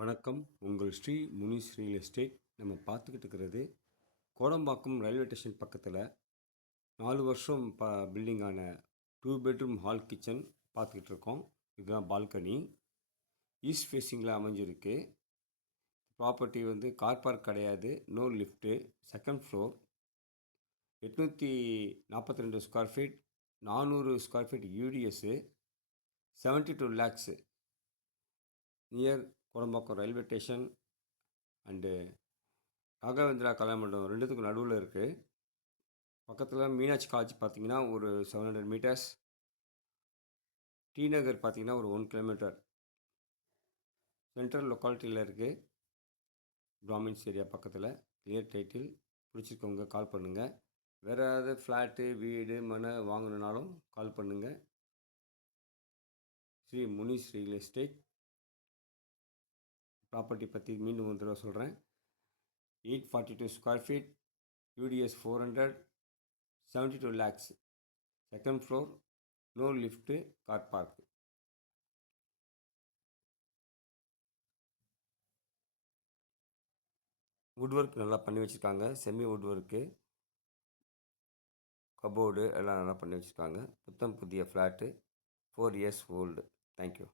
வணக்கம். உங்கள் Sri Munis real estate. நம்ம பார்த்துக்கிட்டு இருக்கிறது கோடம்பாக்கம் ரயில்வே ஸ்டேஷன் பக்கத்தில் 4 வருஷம் பில்டிங்கான 2 பெட்ரூம் ஹால் கிச்சன் பார்த்துக்கிட்டு இருக்கோம். இதுதான் பால்கனி. ஈஸ்ட் ஃபேஸிங்கில் அமைஞ்சிருக்கு. ப்ராப்பர்ட்டி கார் பார்க் கிடையாது, no lift. Second floor, 842 square feet, 400 square feet UDS, 72 lakhs. Near Kodambakkam railway station and Raghavendra Kalyana Mandapam ரெண்டுத்துக்கும் நடுவில் இருக்குது. பக்கத்தில் மீனாட்சி காலேஜ் பார்த்தீங்கன்னா ஒரு 700 மீட்டர்ஸ். டி நகர் பார்த்தீங்கன்னா ஒரு 1 கிலோமீட்டர். சென்ட்ரல் லொக்காலிட்டியில் இருக்குது. பிராமின்ஸ் ஏரியா பக்கத்தில். Clear title. பிடிச்சிருக்கவங்க கால் பண்ணுங்கள். வேறு ஏதாவது ஃப்ளாட்டு, வீடு, மனை வாங்கணுன்னாலும் கால் பண்ணுங்கள். Sri Munis real estate. Property பற்றி மீண்டும் ஒரு தடவை சொல்கிறேன். 842 square feet, UDS 400, 72 lakhs. Second floor, no lift, car park. Wood work நல்லா பண்ணி வச்சுருக்காங்க. செமி வுட் ஒர்க்கு, கபோர்டு எல்லாம் நல்லா பண்ணி வச்சுருக்காங்க. புத்தம் புதிய ஃப்ளாட்டு, 4 இயர்ஸ் ஓல்டு. தேங்க்யூ.